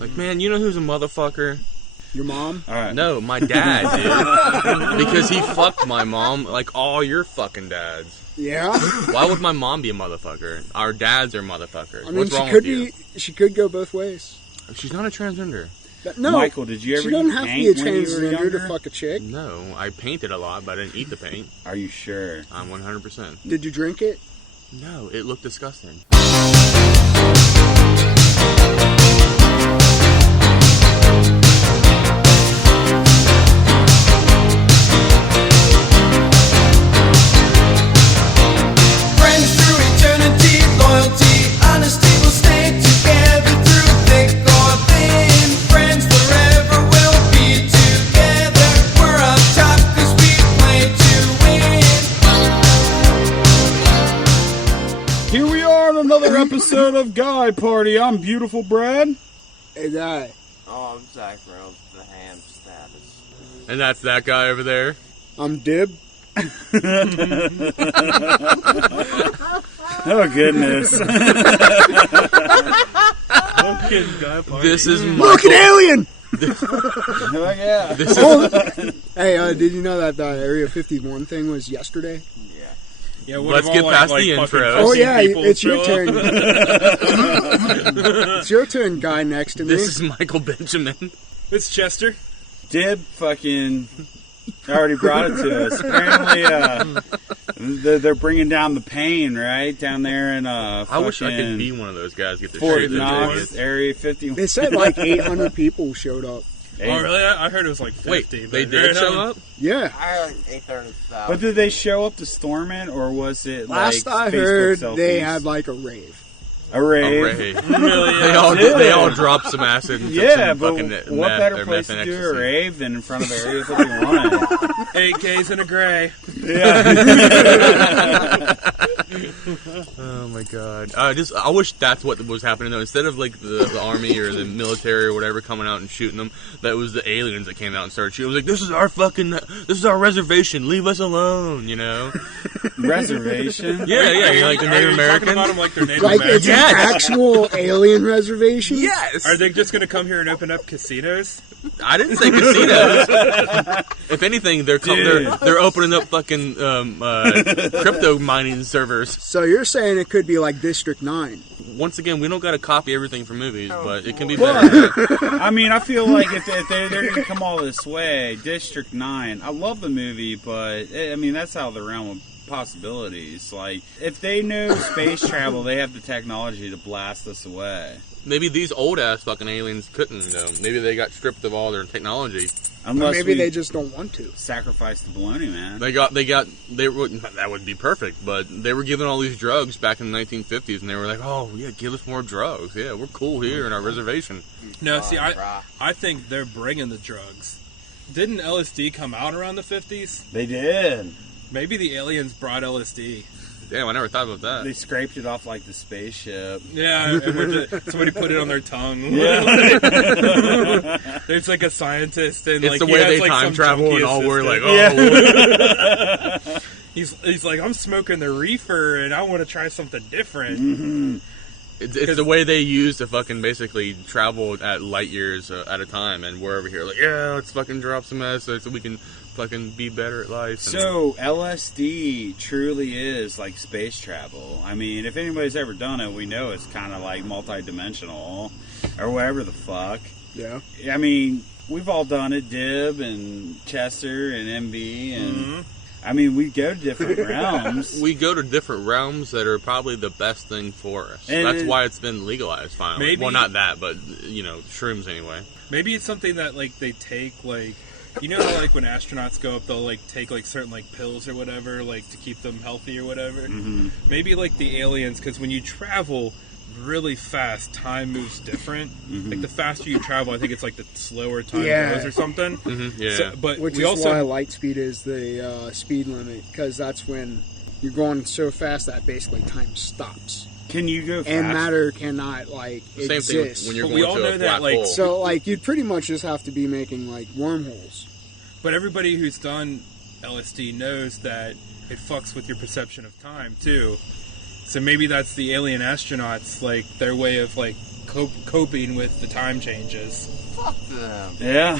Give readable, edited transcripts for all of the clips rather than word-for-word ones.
Like, man, you know who's a motherfucker? Your mom? All right. No, my dad, dude. Because he fucked my mom like all your fucking dads. Yeah? Why would my mom be a motherfucker? Our dads are motherfuckers. I mean, What's wrong with you? She could go both ways. She's not a transgender. No, Michael, did you ever she doesn't have to be a paint when you were transgender younger? to fuck a chick. No, I painted a lot, but I didn't eat the paint. Are you sure? I'm 100%. Did you drink it? No, it looked disgusting. Friends through eternity, loyalty, honesty will stay together through thick or thin. Friends forever will be together. We're up top 'cause we play to win. Here we are on another episode of Guy Party. I'm Beautiful Brad. Hey, guy. Oh, I'm Zach Rose, the ham status. And that's that guy over there. I'm Dib. Oh, goodness. This is Look, an alien! Oh, yeah. This is, Hey, did you know that the Area 51 thing was yesterday? Yeah, Let's get past the intro. Oh, yeah, it's your show turn. up. It's your turn, guy next to me. this is Michael Benjamin. It's Chester. Dib fucking already brought it to us. Apparently, they're bringing down the pain, right? Down there in I wish I could be one of those guys. Get the Fort shit. Knox, Area 51. They said like 800 people showed up. Oh, really? I heard it was like 50. Wait, they but did show up? Yeah. I heard 800,000. But did they show up to storm it, or was it Last like I Facebook heard, selfies? they had like a rave. a rave. Really, Really? they all dropped some acid. And Yeah, some but fucking what meth better or place to meth do and a ecstasy. rave than in front of Area 51? 8 Ks in a gray. Oh my god! I wish that's what was happening though. Instead of like the army or the military or whatever coming out and shooting them, that was the aliens that came out and started shooting. It was like, this is our reservation. Leave us alone, you know? Reservation? Yeah, like the Native Are you talking Americans. about them like they're Native Like Americans? it's an actual alien reservation? Yes. Are they just going to come here and open up casinos? I didn't say casinos. If anything, they're opening up fucking crypto mining servers. So you're saying it could be like District 9? Once again, we don't got to copy everything from movies, but it can be better. I mean, I feel like if they're going to come all this way, District 9, I love the movie, but, I mean, that's out of the realm of possibilities. Like, if they know space travel, they have the technology to blast us away. Maybe these old ass fucking aliens couldn't though. Maybe they got stripped of all their technology. Unless Maybe we they just don't want to. sacrifice the baloney, man. That would be perfect, but they were given all these drugs back in the 1950s, and they were like, oh yeah, give us more drugs. Yeah, we're cool here in our reservation. No, see, I think they're bringing the drugs. Didn't LSD come out around the 50s? They did. Maybe the aliens brought LSD. Damn, I never thought about that. They scraped it off like the spaceship. Yeah, and somebody put it on their tongue. Yeah. There's like a scientist, and It's like the he way has, they like, time some travel, and junkie all we're like, assistant. oh. He's like, I'm smoking the reefer, and I want to try something different. Mm-hmm. It's the way they use to fucking basically travel at light years at a time, and we're over here like, yeah, let's fucking drop some acid so we can fucking be better at life. So, LSD truly is like space travel. I mean, if anybody's ever done it, we know it's kind of like multi-dimensional or whatever the fuck. Yeah. I mean, we've all done it, Dib and Chester and MV, and I mean, we go to different realms. We go to different realms that are probably the best thing for us. And that's why it's been legalized finally. Maybe- Well, not that, but, you know, shrooms anyway. Maybe it's something that like they take like. You know how, like, when astronauts go up, they'll, like, take, like, certain, like, pills or whatever, like, to keep them healthy or whatever? Mm-hmm. Maybe, like, the aliens, because when you travel really fast, time moves different. Mm-hmm. Like, the faster you travel, I think it's, like, the slower time Yeah. goes or something. Mm-hmm, yeah. So, but Which we is also... why light speed is the speed limit, because that's when you're going so fast that basically time stops. Can you go fast? And matter cannot, like, Same exist. thing when you're But we going all to know a that, black like, hole. So, like, you'd pretty much just have to be making, like, wormholes. But everybody who's done LSD knows that it fucks with your perception of time, too. So maybe that's the alien astronauts, like, their way of, like, coping with the time changes. Fuck them. Yeah.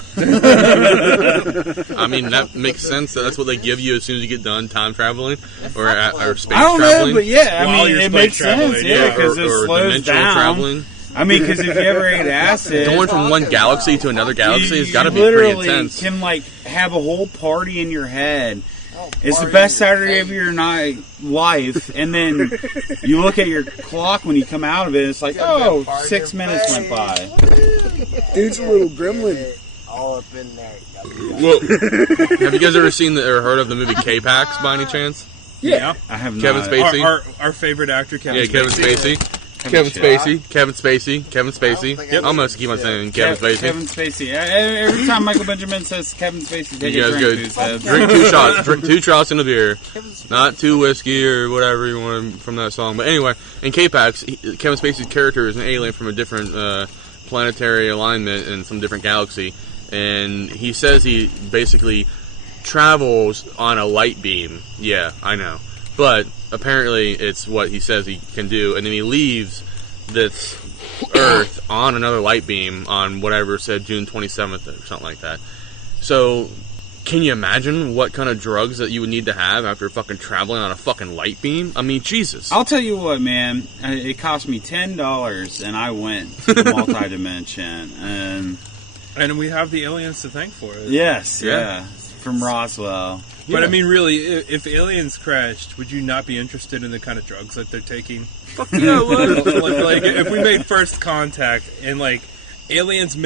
I mean, that makes sense. That's what they give you as soon as you get done time traveling or space I don't traveling. know, but yeah, I While mean, you're it makes traveling, sense. yeah. Yeah, because it or slows dimensional down. traveling. I mean, because if you ever ate acid, Going from one galaxy to another galaxy has got to be literally pretty intense. can like have a whole party in your head. It's the party best in your Saturday face. of your life, and then you look at your clock when you come out of it, and it's like, oh, 6 minutes went by. Dude's a little gremlin. All up in there. Well, have you guys ever seen or heard of the movie K-Pax by any chance? Yeah. I have Kevin not. Spacey. Our favorite actor, Kevin Yeah, Kevin Spacey. Kevin Spacey. Yep. I'm going to keep on saying Kevin Spacey. Kevin Spacey. Every time Michael Benjamin says Kevin Spacey, take You a guys drink. good. Dude says. Drink 2 shots. Drink 2 shots in a beer. Not 2 whiskey or whatever you want from that song. But anyway, in K-Pax, Kevin Spacey's character is an alien from a different planetary alignment in some different galaxy. And he says he basically travels on a light beam. Yeah, I know. But apparently it's what he says he can do. And then he leaves this Earth on another light beam on whatever said June 27th or something like that. So, can you imagine what kind of drugs that you would need to have after fucking traveling on a fucking light beam? I mean, Jesus. I'll tell you what, man. It cost me $10, and I went to the multi-dimension. And we have the aliens to thank for it. Yes, Yeah. yeah, from Roswell. But I mean, really, if aliens crashed, would you not be interested in the kind of drugs that they're taking? Fuck yeah, what? like, if we made first contact and like aliens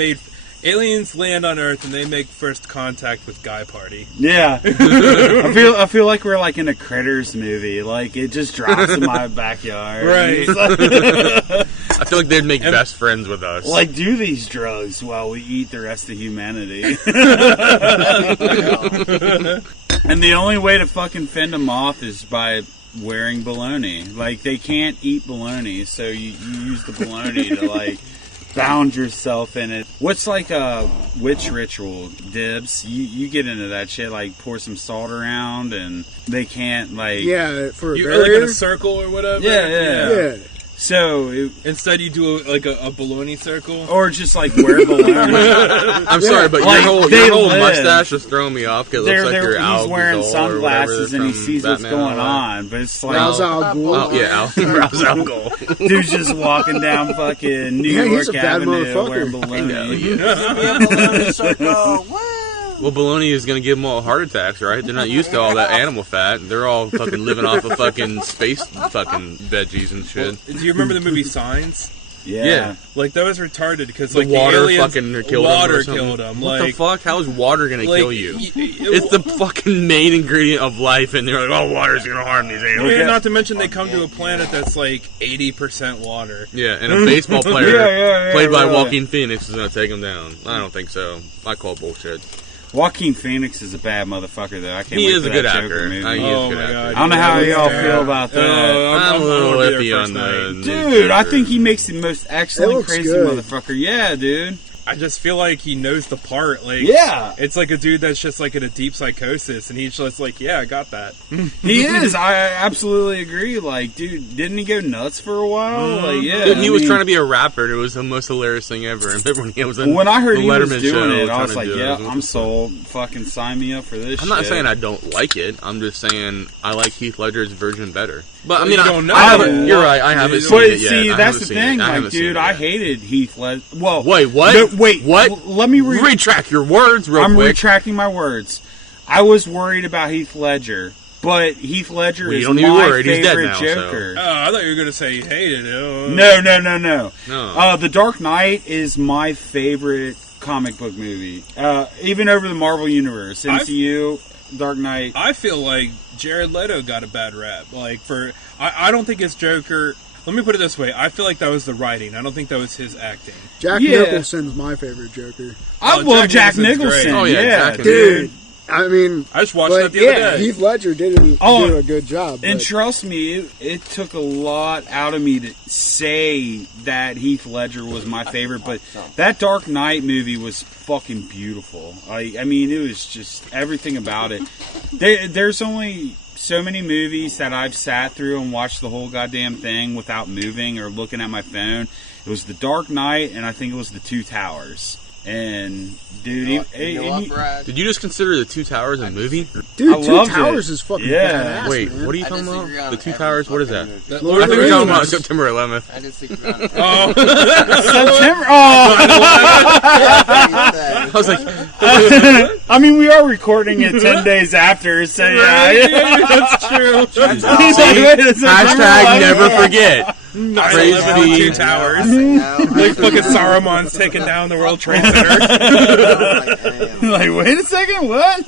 land on Earth and they make first contact with Guy Party. Yeah, I feel like we're like in a Critters movie. Like it just drops in my backyard. Right. I feel like they'd make best friends with us. Like do these drugs while we eat the rest of humanity. And the only way to fucking fend them off is by wearing bologna. Like they can't eat bologna, so you use the bologna to like bound yourself in it. What's like a witch ritual, Dibs? You get into that shit, like pour some salt around, and they can't like. Yeah, for a You like barrier. in a circle or whatever. Yeah. Yeah. So, Instead, you do a bologna circle. or just like wear bologna. I'm sorry, but Like, your they whole live. mustache is throwing me off because it looks like you're Al he's wearing Ghul or whatever sunglasses and he from sees what's Batman going or on, but it's like Ra's al Ghul. Oh, yeah, Ra's al Ghul. dude's just walking down fucking New Yeah, York he's a bad Avenue motherfucker. wearing I bologna. know, yeah. Bologna circle. Woo! Well, bologna is going to give them all heart attacks, right? They're not used to all that animal fat. They're all fucking living off of fucking space fucking veggies and shit. Do you remember the movie Signs? Yeah. Like that was retarded because The like water the aliens, fucking killed him or water something. killed him. What Like, the fuck? How is water going to like, kill you? It's the fucking main ingredient of life, and they're like, oh, water's going to harm these aliens. And not to mention they come to a planet that's like 80% water. Yeah, and a baseball player Yeah, played by really. Joaquin Phoenix is going to take him down. I don't think so. I call bullshit. Joaquin Phoenix is a bad motherfucker, though. I can't He wait is for a good that actor. Joker movie. He is a Oh good my actor. god! I don't know how y'all Yeah. feel about that. I'm a little wanna be there iffy first on night. the Dude, I Joker. think he makes the most It excellent looks crazy good. motherfucker. Yeah, dude. I just feel like he knows the part. Like, Yeah. it's like a dude that's just like in a deep psychosis, and he's just like, yeah, I got that. He is. I absolutely agree. Like, dude, didn't he go nuts for a while? Like, yeah. Dude, he was I mean, trying to be a rapper. It was the most hilarious thing ever. And remember when he was in When I heard the he was Letterman doing show it, I trying was to like, do it. yeah, I'm sold. Fucking sign me up for this I'm not shit. saying I don't like it. I'm just saying I like Heath Ledger's version better. But I Well, mean, you don't know I haven't. that. You're right. I haven't seen But it yet. see, I that's haven't the seen thing. it. I Like, haven't seen dude, it I yet. hated Heath Ledger. Well, Wait, what? No, wait, What? Let me Retract your words, real I'm quick. retracting my words. I was worried about Heath Ledger, but Heath Ledger Well, you is don't need to my worry. He's dead favorite now, so. Joker. Oh, I thought you were gonna say you hated it. Oh. No. No. The Dark Knight is my favorite comic book movie. Even over the Marvel Universe, MCU, Dark Knight. I feel like Jared Leto got a bad rap. Like I don't think it's Joker. Let me put it this way: I feel like that was the writing. I don't think that was his acting. Jack Yeah. Nicholson's my favorite Joker. I Oh, love Jack Jack Nicholson's Nicholson. great. Oh, yeah, yeah, Jack dude. I mean, I just watched but that the yeah, other day. Heath Ledger didn't Oh, do a good job. And but- trust me, it took a lot out of me to say that Heath Ledger was my favorite, but that Dark Knight movie was fucking beautiful. I mean, it was just everything about it. There's only so many movies that I've sat through and watched the whole goddamn thing without moving or looking at my phone. It was The Dark Knight, and I think it was The Two Towers. And dude, Did you just consider The Two Towers a movie? Dude, I Two loved Towers it. is fucking Yeah. badass, Wait, man. what are you I talking disagree about? on The Two every Towers? What is that? fucking That Lord I of think the we're talking Rings. about September 11th. I disagree on Oh, September. Oh, I was like, I mean, we are recording it 10 days after, so yeah. that's true. hashtag never forget. Praise 9/11 be. Two Towers. No, Like fucking Saruman's taking down the World Trade Center. Like, wait a second, what?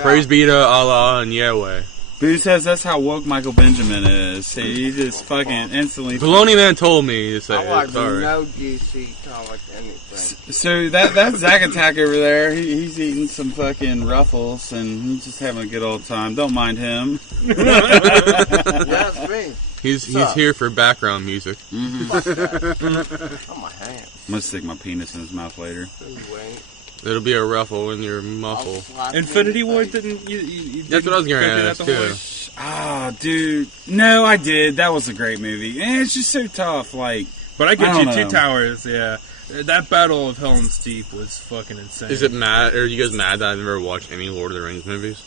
Praise be to Allah and Yahweh. Boo says that's how woke Michael Benjamin is. He just fucking instantly. Baloney Man told me to say I watch it. Sorry. no DC comic anything. So that Zack Attack over there, he's eating some fucking Ruffles and he's just having a good old time. Don't mind him. Yeah, it's me. He's up? here for background music. Fuck that. Oh, my hand. I'm gonna stick my penis in his mouth later. No, you ain't. It'll be a ruffle in your I'll muffle. slap you Infinity in the War face. didn't you That's what I was didn't gonna go through ask, that the whole too. way? Ah, dude. No, I did. That was a great movie. And it's just so tough. Like, But I get I you, don't Two know. Towers, yeah. That Battle of Helm's Deep was fucking insane. Is it mad? Are you guys mad that I've never watched any Lord of the Rings movies?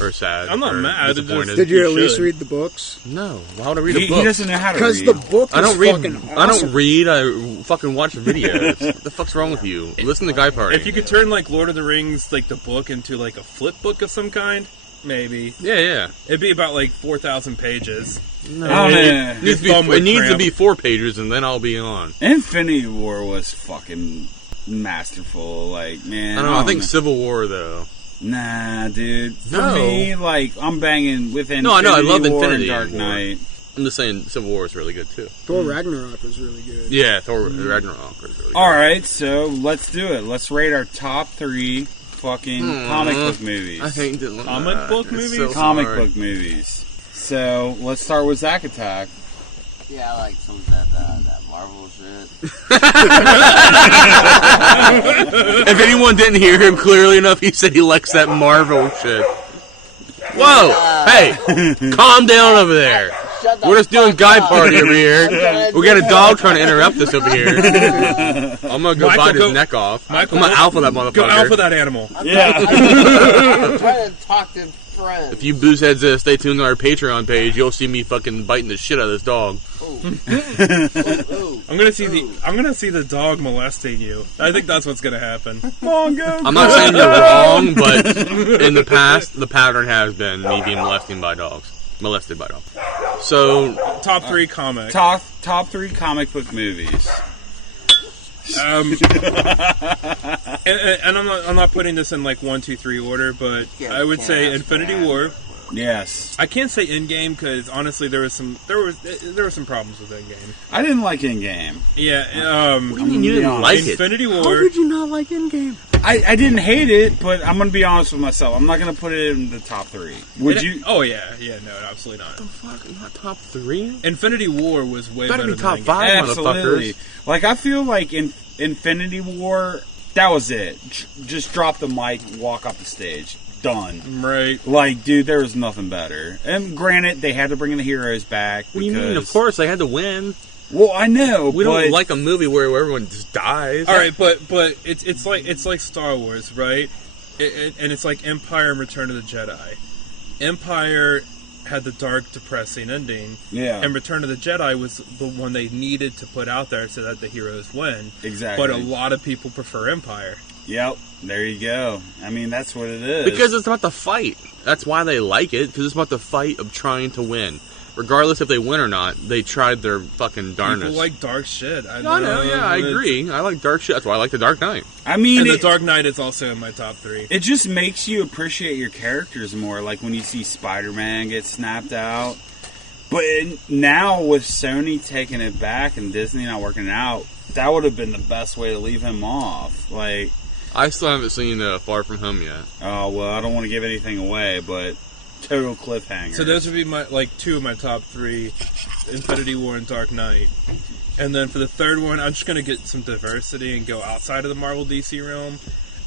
Or sad? I'm not or mad, it's just- Disappointed? Did you You at least should. read the books? No. Why would I read a he book? doesn't know how to Because read. the book I is don't read. fucking awesome. I don't read. I fucking watch videos. What the fuck's wrong with you? Listen to Guy Party. If you could turn like Lord of the Rings, like the book, into like a flip book of some kind, maybe Yeah. it'd be about like 4,000 pages. No. Oh, man. It needs, to be, Thumb would it needs to cramp. be 4 pages, and then I'll be on. Infinity War was fucking masterful. Like, man. I don't know. I think know. Civil War though. Nah, dude. For No. me, like, I'm banging with Infinity No, I know, I love War Infinity and Dark War. Knight. I'm just saying Civil War is really good too. Thor Ragnarok was really good. Yeah, Thor Ragnarok is really good. Alright, so let's do it. Let's rate our top 3 fucking comic book movies. I hate doing Comic that. book It's movies? so comic hard. book movies. So let's start with Zack Attack. Yeah, I like some of that Marvel shit. If anyone didn't hear him clearly enough, he said he likes that Marvel shit. Whoa! Hey! Calm down over there. Shut the We're just doing fuck Guy up. Party over here. trying to We got do a dog trying to interrupt us over here. I'm gonna go Michael, bite his go- neck off. Michael, I'm gonna go- alpha that motherfucker. Go alpha that animal. Yeah. I'm trying to talk to friends. If you boozeheads stay tuned to our Patreon page, you'll see me fucking biting the shit out of this dog. Ooh. I'm gonna see the dog molesting you. I think that's what's gonna happen. I'm not saying you're wrong, but in the past, the pattern has been me being molested by dogs. So, Top 3 comic. top 3 comic book movies. And I'm not putting this in like 1, 2, 3 order, but Yeah, I would can't say ask Infinity for that. War. Yes. I can't say Endgame because honestly there were some problems with Endgame. I didn't like Endgame. Yeah. what do you mean you didn't like it? Infinity How War. did you not like Endgame? I didn't hate it, but I'm gonna be honest with myself. I'm not gonna put it in the top 3. Would you? Oh yeah, no, absolutely not. Fucking not top 3? Infinity War was way Better better be top than Endgame. 5, Absolutely. motherfuckers. Like, I feel like in Infinity War, that was it. Just drop the mic, walk off the stage. Done. Right. Like, dude, there was nothing better. And granted, they had to bring the heroes back. What do you mean? Of course, they had to win. Well, I know. We but don't like a movie where everyone just dies. All right, but it's like Star Wars, right? And it's like Empire and Return of the Jedi. Empire had the dark, depressing ending, Yeah. and Return of the Jedi was the one they needed to put out there so that the heroes win. Exactly. But a lot of people prefer Empire. Yep. There you go. I mean, that's what it is. Because it's about the fight. That's why they like it, because it's about the fight of trying to win. Regardless if they win or not, they tried their fucking darnest. People like dark shit. I know, yeah, I agree. I like dark shit. That's why I like The Dark Knight. I mean, And The it, Dark Knight is also in my top 3. it just makes you appreciate your characters more. Like when you see Spider-Man get snapped out. But now with Sony taking it back and Disney not working it out, that would have been the best way to leave him off. Like, I still haven't seen Far From Home yet. oh, well, I don't want to give anything away, but total cliffhanger. So those would be my 2 of my top 3, Infinity War and Dark Knight. And then for the third one, I'm just going to get some diversity and go outside of the Marvel DC realm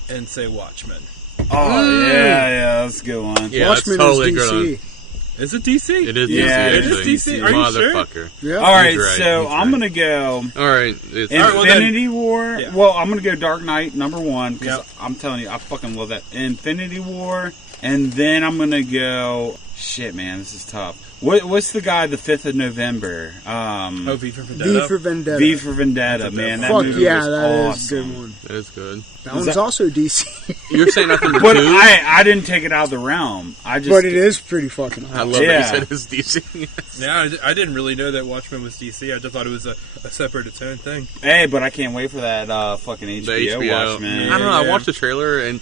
and say Watchmen. Oh, yeah, that's a good one. Yeah, Watchmen that's totally is good. DC. Is it DC? It is Yeah, DC. it is actually. DC. Are you sure? Motherfucker. Yeah. All right, He's right, so he's I'm right. gonna go All right. It's, Infinity War. Yeah. Well, I'm gonna go Dark Knight #1 because Yep. I'm telling you, I fucking love that Infinity War, and then I'm gonna go. Shit, man, this is tough. What's the guy? The 5th of November. Oh, V for Vendetta. V for Vendetta. V for Vendetta, man. That Fuck movie yeah, was that is a awesome. good one. that is good. That one's also DC. You're saying that's number But 2? I didn't take it out of the realm. I just. But it is pretty fucking I hot. love Yeah. that you said it's DC. Yeah, I didn't really know that Watchmen was DC. I just thought it was a separate, its own thing. Hey, but I can't wait for that fucking The HBO, HBO. Watchmen. I don't know. I Yeah. watched the trailer and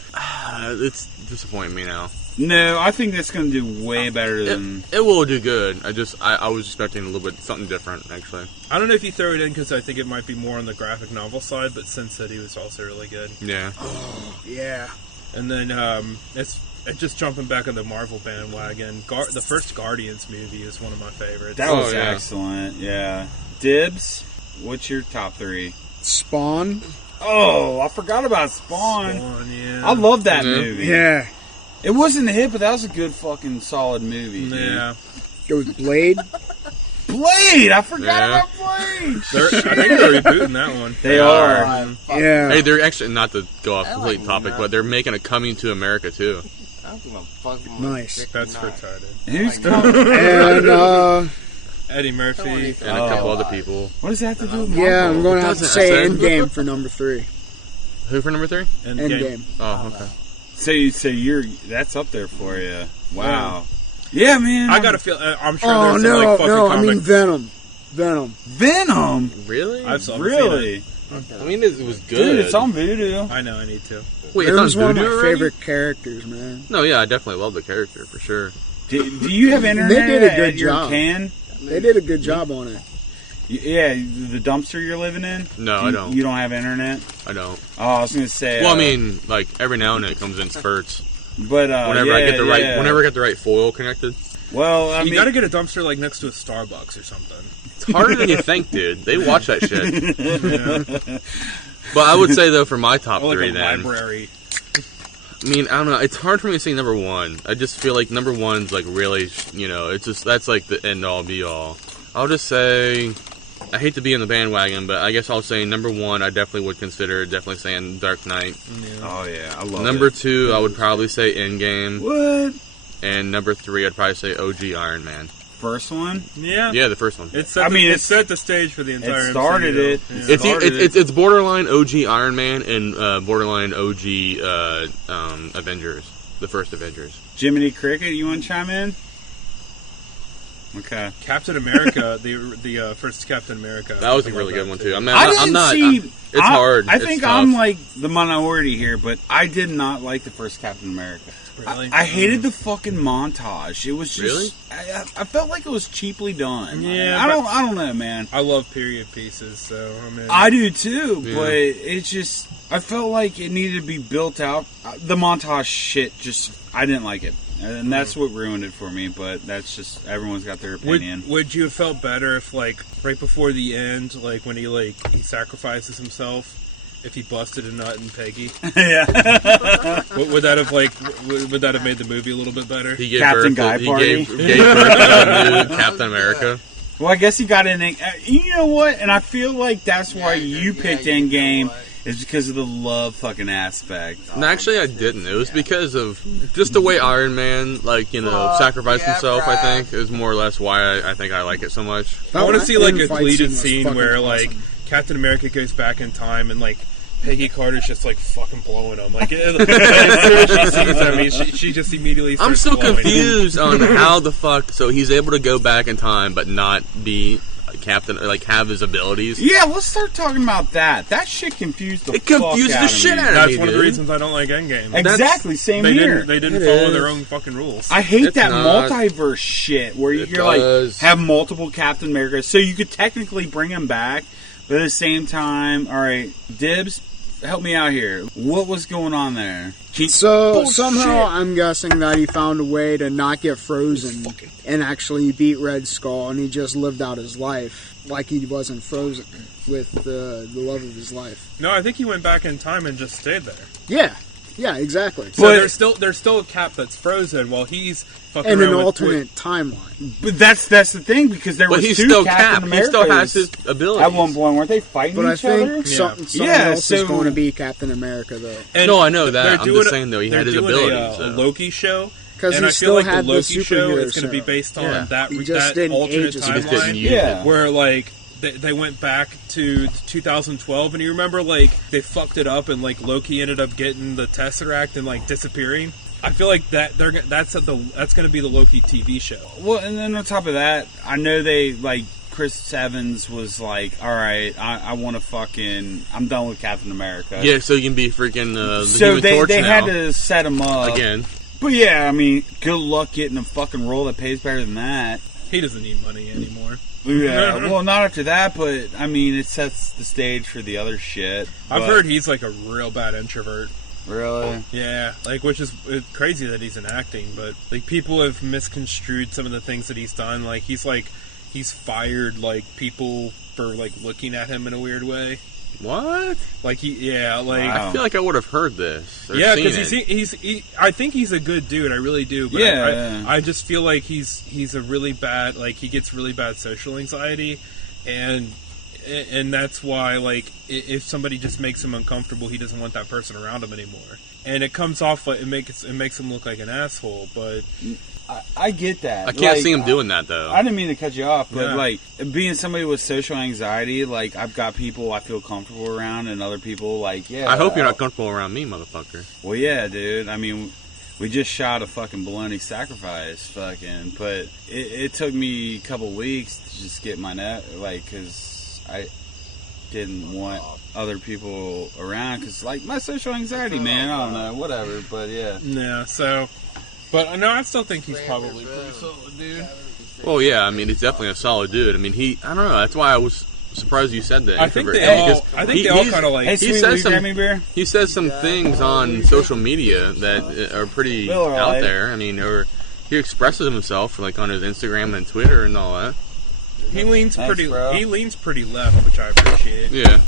it's disappointing me now. No, I think that's going to do way better than. It will do good. I was expecting a little bit something different actually. I don't know if you throw it in because I think it might be more on the graphic novel side, but Sin City was also really good. Yeah. Yeah. And then it's just jumping back on the Marvel bandwagon. The first Guardians movie is one of my favorites. That was yeah. excellent, yeah. Dibs, what's your top 3? Spawn. Oh, I forgot about Spawn. Yeah. I love that Mhm. movie. Yeah. It wasn't a hit, but that was a good fucking solid movie. dude. Yeah. It was Blade. Blade! I forgot Yeah. about Blade! I think they're rebooting that one. They are. Yeah. Hey, they're actually not to go off I complete like topic, that. but they're making a Coming to America too. I don't give a fuck. Nice. That's retarded. Who's And Eddie Murphy. And a couple other people. What does that have to do with yeah, Marvel? I'm going to have to doesn't- say I said- Endgame for number 3. Who for number 3? Endgame. Oh, okay. So you're that's up there for you. Wow. Yeah, man. I gotta feel. I'm sure Oh there's no, some like fucking no! I comic. mean Venom. Venom. Venom. Really? I've seen Really? it. I mean, it was good. Dude, it's on Voodoo. I know. I need to. Wait, Venom's it's on one of my Voodoo already? favorite characters, man. No, yeah, I definitely love the character for sure. Do you have internet did a good at your job. can? They did a good job on it. Yeah, the dumpster you're living in? No, I don't. You don't have internet? I don't. Oh, I was going to say... Well, I mean, like every now and then it comes in spurts. but Whenever I get the right, whenever I get the right foil connected, Well, I You mean... gotta get a dumpster like next to a Starbucks or something. it's harder than you think, dude. They watch that shit. Yeah. But I would say though, for my top Or like 3, a then library. I mean, I don't know. It's hard for me to say number 1. I just feel like number 1's like really, it's just that's like the end all be all. I'll just say, I hate to be in the bandwagon, but I guess I'll say number 1. I definitely would consider saying Dark Knight. Oh, yeah, I love Number it. 2, I would probably say Endgame, What? and number 3, I'd probably say OG Iron Man. First one? Yeah. Yeah, the first one. It set the stage for the entire It started MCU. it. Yeah. It's borderline OG Iron Man and borderline OG Avengers, the first Avengers. Jiminy Cricket, you want to chime in? Okay. Captain America, the first Captain America. That was a I really love good one that too. I'm I not. didn't see... It's hard. I It's think tough. I'm like the minority here, but I did not like the first Captain America. Really? I hated the fucking montage. It was just... Really? I felt like it was cheaply done. Yeah, I but- don't know, man. I love period pieces, so I mean. I do too, Yeah. but it's just... I felt like it needed to be built out. The montage shit just... I didn't like it. And that's what ruined it for me, but that's just... Everyone's got their opinion. Would you have felt better if, like, right before the end, like, when he sacrifices himself, if he busted a nut in Peggy? Yeah. Would that have, like, would that have made the movie a little bit better? He gave Captain birth Guy to, Party. He gave birth to the new Captain America. Well, I guess he got in... You know what? And I feel like that's why you picked Endgame... is because of the love fucking aspect. No, actually, I didn't. It was because of just the way Iron Man, sacrificed himself. I think is more or less why I think I like it so much. I want to see, like, a Fight deleted was scene fucking where, like, awesome. Captain America goes back in time and, like, Peggy Carter's just, like, fucking blowing him. Like, as soon as she sees him, she just immediately starts I'm so blowing him. confused on how the fuck. So he's able to go back in time, but not be Captain, like have his abilities. Yeah, let's start talking about that. That shit confused the It confused fuck the out shit of me. out of That's me, one of the dude. reasons I don't like Endgame. Exactly, same They here. didn't It follow is. their own fucking rules. I hate It's that not. multiverse shit where It you're like does. have multiple Captain Americas, so you could technically bring him back, but at the same time, all right, Dibs, help me out here. What was going on there? So Bullshit. somehow I'm guessing that he found a way to not get frozen and actually beat Red Skull, and he just lived out his life like he wasn't frozen with the love of his life. No, I think he went back in time and just stayed there. Yeah, Yeah, exactly. So there's still a Cap that's frozen while he's fucking In around an with alternate timeline. But that's the thing, because there Well, was he's two still Captain Cap. He Americas still has his abilities. at one point. Weren't they fighting But I each other? think something Yeah, else is so- going to be Captain America, though. And No, I know that. they're I'm doing just saying, though, he they're had his doing abilities, a though. Loki show. Because And he I feel still like had the Loki show superhero is going to be based on Yeah. that He just that didn't alternate age as He just didn't timeline. use Yeah. it. Where like they went back to 2012, and you remember like they fucked it up, and like Loki ended up getting the Tesseract and like disappearing. I feel like that's going to be the Loki TV show. Well, and then on top of that, I know they like Chris Evans was like, "All right, I want to fucking, I'm done with Captain America." Yeah, so you can be freaking the So Human they Torch now. had to set him up Again. But yeah, I mean, good luck getting a fucking role that pays better than that. He doesn't need money anymore. Yeah, well, not after that, but I mean, it sets the stage for the other shit. I've But- heard he's like a real bad introvert. Really? Yeah, like, which is it's crazy that he's in acting, but like people have misconstrued some of the things that he's done. Like he's fired like people for like looking at him in a weird way. What? Like Wow. I feel like I would have heard this. Or Yeah, seen because it. I think he's a good dude. I really do. But Yeah. I just feel like he's a really bad, like he gets really bad social anxiety, and that's why like if somebody just makes him uncomfortable, he doesn't want that person around him anymore. And it comes off like it makes him look like an asshole. But I get that. I can't Like, see him doing that, though. I didn't mean to cut you off, but Yeah. like being somebody with social anxiety, like I've got people I feel comfortable around, and other people like, yeah. I hope you're not comfortable around me, motherfucker. Well, yeah, dude. I mean, we just shot a fucking bologna sacrifice, fucking. But it took me a couple weeks to just get my net, like, because I didn't want other people around, because like my social anxiety, man. I don't know, whatever. But yeah. so. But no, I still think he's probably pretty solid, dude. Well, yeah, I mean, he's definitely a solid dude. I mean, I don't know, that's why I was surprised you said that. I think introvert. they all. Because I think they all kind of like. Hey, He sweet, says will you some- grab me a beer? He says some things on social media that are pretty Well, all out right. there. I mean, or he expresses himself like on his Instagram and Twitter and all that. He leans Thanks, pretty. bro. He leans pretty left, which I appreciate. Yeah.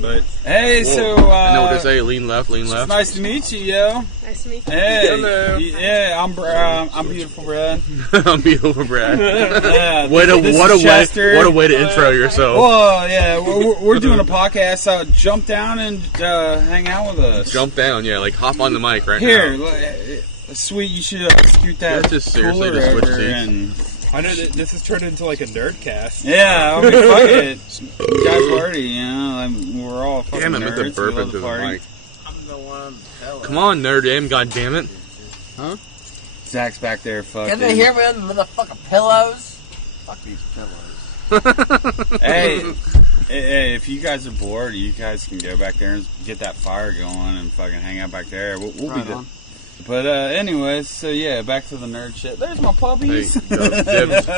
But Hey, Whoa. so I know what they say. Lean left, lean it's left. nice to meet you, yo. Nice to meet you. Hey, Hello. yeah, I'm beautiful, Brad. I'm beautiful, Brad. Yeah, What a way to intro yourself. Well, yeah, we're doing a podcast. So jump down and hang out with us. Jump down, yeah, like hop on the mic right Here, now. sweet. You should scoot that Let's just seriously cooler just switch over seats. and I know that this has turned into like a Nerdcast. yeah, I mean, fuck it. You guys party, you know. We're all fucking Damn it, I meant to nerds. burp We love into to the party. mic. I'm the one telling. Come on, nerd aim, goddammit. Zach's back there, fucking. Can they hear me on the fucking pillows? Fuck these pillows. Hey, if you guys are bored, you guys can go back there and get that fire going and fucking hang out back there. We'll be Right good. on. But anyways, so yeah, back to the nerd shit. There's my Hey, puppies. dibs.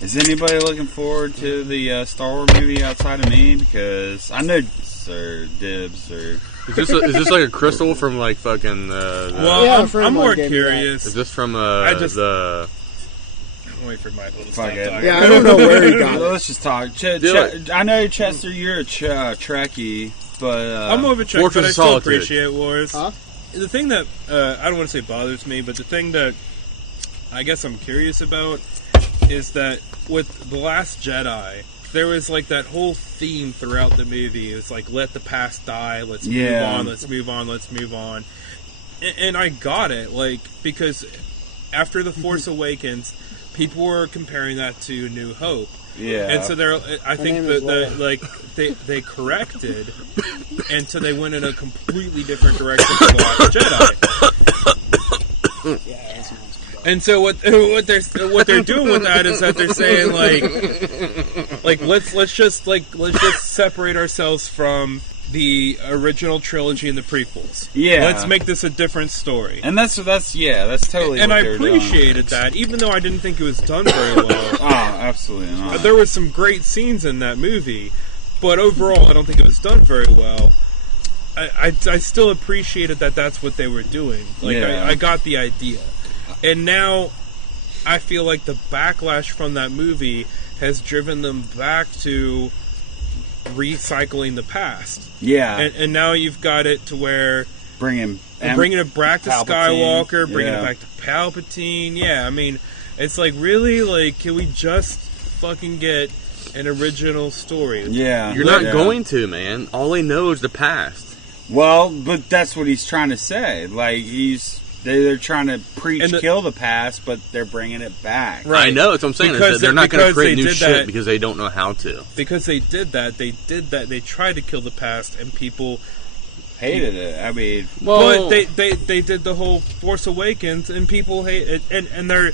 Is anybody looking forward to the Star Wars movie outside of me? Because I know Sir Dibs or Is this like a crystal from like fucking Well, Yeah, I'm Fremont more gave me that. curious. is this from just- the I'm waiting for Michael to Fuck stop it. talking. Yeah, I don't know where he got it. Let's just talk. Do I know Chester, you're a Trekkie, but I'm more of a Trek, Fortress but I of still Solitude. appreciate Wars. Huh? The thing that I don't want to say bothers me, but the thing that I guess I'm curious about is that with The Last Jedi, there was like that whole theme throughout the movie. It's like, let the past die, let's move Yeah. on, let's move on, let's move on. And I got it, like, because after The Force Awakens, people were comparing that to New Hope. yeah. And so they're, I think name that is Leia. they corrected, and so they went in a completely different direction for The Last Jedi. And so what they're doing with that is that they're saying like let's just separate ourselves from the original trilogy and the prequels. Yeah. Let's make this a different story. and that's totally. And what I they were doing. appreciated that, even though I didn't think it was done very well. Oh, absolutely not. There were some great scenes in that movie, but overall, I don't think it was done very well. I still appreciated that that's what they were doing. Like, Yeah. I got the idea. And now, I feel like the backlash from that movie has driven them back to recycling the past. Yeah. And now you've got it to where bringing it back to Palpatine. Skywalker, bringing Yeah. it back to Palpatine. Yeah, I mean, it's like, really, like, can we just fucking get an original story? Yeah, You're not going to, man. All they know is the past. Well, but that's what he's trying to say. Like they're trying to preach kill the past, but they're bringing it back. Right. I know. That's what I'm saying. Because they're not going to create new shit that, because they don't know how to. Because they did that. They tried to kill the past, and people hated it. I mean, well, but they did the whole Force Awakens, and people hate it, and they're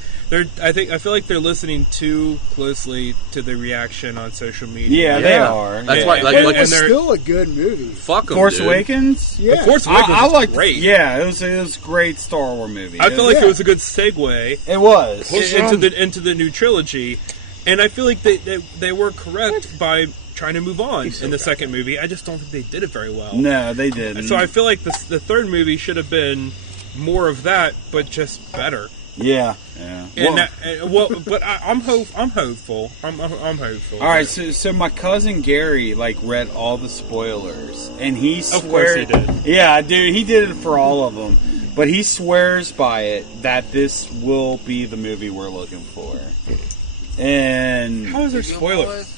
I feel like they're listening too closely to the reaction on social media. Yeah, they are. That's yeah. why. Like, it's still a good movie. Fuck them, Force dude. Awakens. Yeah, Force Awakens I liked great. Yeah, it was a great Star Wars movie. I feel like it was a good segue. It was into the new trilogy, and I feel like they were correct by trying to move on in the second movie. I just don't think they did it very well. No, they didn't. So I feel like the third movie should have been more of that, but just better. Yeah. And but I'm hopeful. I'm hopeful. All right, so my cousin Gary read all the spoilers, and he swears. Of course he did. Yeah, dude, he did it for all of them, but he swears by it that this will be the movie we're looking for. And how is there spoilers?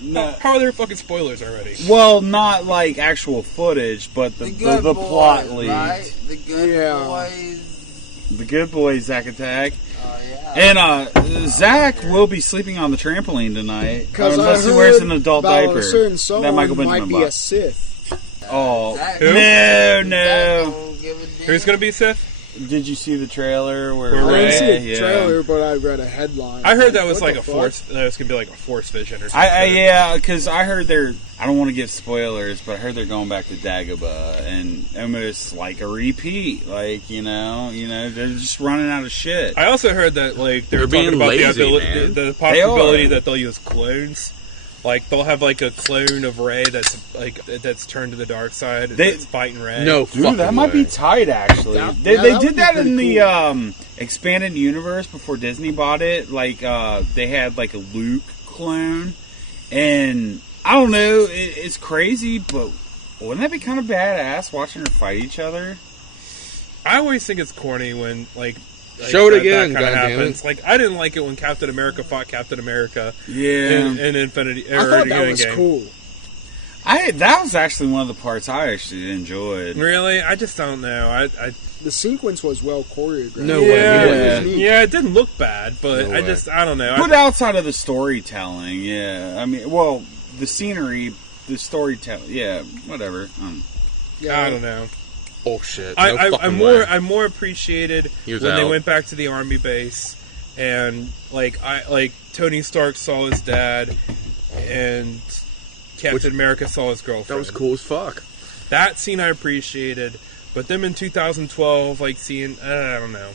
No. How are there fucking spoilers already? Well, not like actual footage, but the plot leads. Right? The good boys. The good boys, Zack Attack. Oh, yeah. And Zach will be sleeping on the trampoline tonight. Unless he wears an adult diaper. A certain someone that Michael might Benjamin be bought. a Sith. Oh, who? No. Who's gonna be Sith? Did you see the trailer? Where I didn't see a yeah. trailer, but I read a headline. I heard that was What like the a fuck? force. That was gonna be like a force vision or something. Yeah, because I heard I don't want to give spoilers, but I heard they're going back to Dagobah and almost like a repeat. They're just running out of shit. I also heard that they're being talking about lazy, the possibility are. that they'll use clones. Like they'll have like a clone of Rey that's turned to the dark side. That's fighting Rey. No, Dude, that might be tight. Actually, they that did would that be in pretty the expanded universe before Disney bought it. They had like a Luke clone, and I don't know. It's crazy, but wouldn't that be kind of badass watching her fight each other? I always think it's corny when show it again, that kind of goddammit. happens. I didn't like it when Captain America fought Captain America. Yeah, in Infinity. I thought that was Endgame. cool. that was actually one of the parts I actually enjoyed. Really, I just don't know. The sequence was well choreographed. No Yeah, way. It was neat. yeah, it didn't look bad, but No I don't know. But outside of the storytelling, yeah, I mean, well, the scenery, the storytelling, yeah, whatever. I don't know. Oh shit! I more appreciated He was when they out. went back to the army base and Tony Stark saw his dad and Captain America saw his girlfriend. That was cool as fuck. That scene I appreciated, but them in 2012, seeing I don't know.